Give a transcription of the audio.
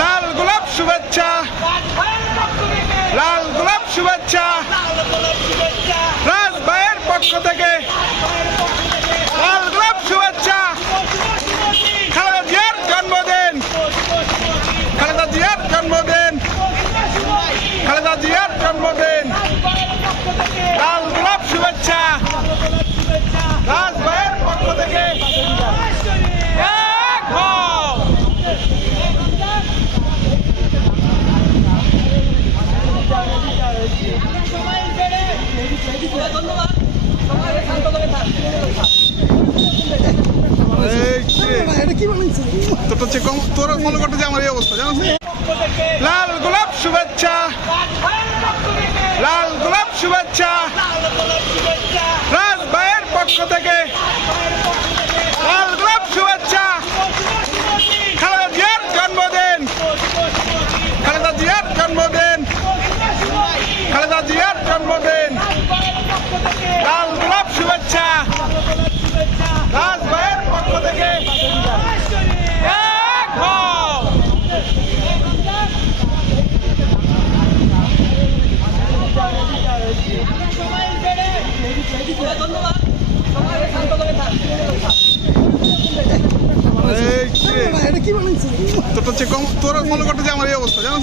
লাল গোলাপ শুভেচ্ছা, লাল গোলাপ শুভেচ্ছা রাজ ভাইয়ের পক্ষ থেকে, লাল গোলাপ শুভেচ্ছা। খালেদা জিয়ার জন্মদিন, খালেদা জিয়ার জন্মদিন, খালেদা জিয়ার জন্মদিন, লাল গোলাপ শুভেচ্ছা রাজ ভাইয়ের পক্ষ থেকে। এক হও। তোরা মনে করতে যে আমার এই অবস্থা জানো, লাল গোলাপ শুভেচ্ছা, লাল গোলাপ শুভেচ্ছা রাজ ভাইয়ের পক্ষ থেকে, লাল গোলাপ শুভেচ্ছা। খালেদা জিয়ার জন্মদিন, খালেদা জিয়ার জন্মদিন, খালেদা জিয়ার জন্মদিন, লাল গোলাপ শুভেচ্ছা রাজ ভাইয়ের পক্ষ থেকে। এক হও। তোরা মনে করতে যে আমার এই অবস্থা জানো।